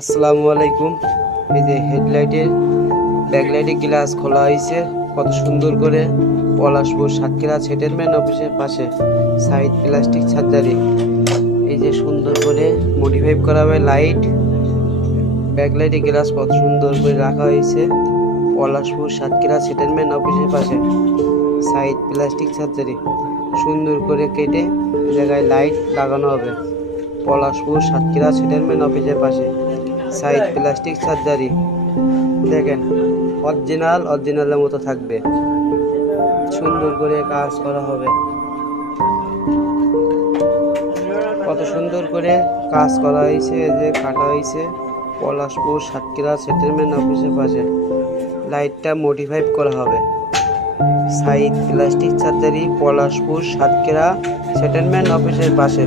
আসসালামু আলাইকুম। এই যে হেডলাইটের ব্যাকলাইটের গ্লাস খোলা হয়েছে কত সুন্দর করে। পলাশপুর সাতক্ষীরা সেটেলমেন্ট অফিসের পাশে সাইড প্লাস্টিক সার্জারি। এই যে সুন্দর করে মডিফাই করা হবে লাইট, ব্যাকলাইটের গ্লাস কত সুন্দর করে রাখা হয়েছে। পলাশপুর সাতক্ষীরা সেটেলমেন্ট অফিসের পাশে সাইড প্লাস্টিক সার্জারি। সুন্দর করে কেটে জায়গায় লাইট লাগানো হবে। পলাশপুর সাতক্ষীরা সেটেলমেন্ট অফিসের পাশে সাইড প্লাস্টিক সার্জারি। দেখেন অরিজিনালের মতো থাকবে, সুন্দর করে কাজ করা হবে। কত সুন্দর করে কাজ করা হয়েছে, যে কাটা হয়েছে পলাশপুর সাতক্ষীরা সেটেলমেন্ট অফিসের পাশে। লাইটটা মডিফাই করা হবে। Side plastic surgery, Palashpur Satkhira settlement অফিসের পাশে।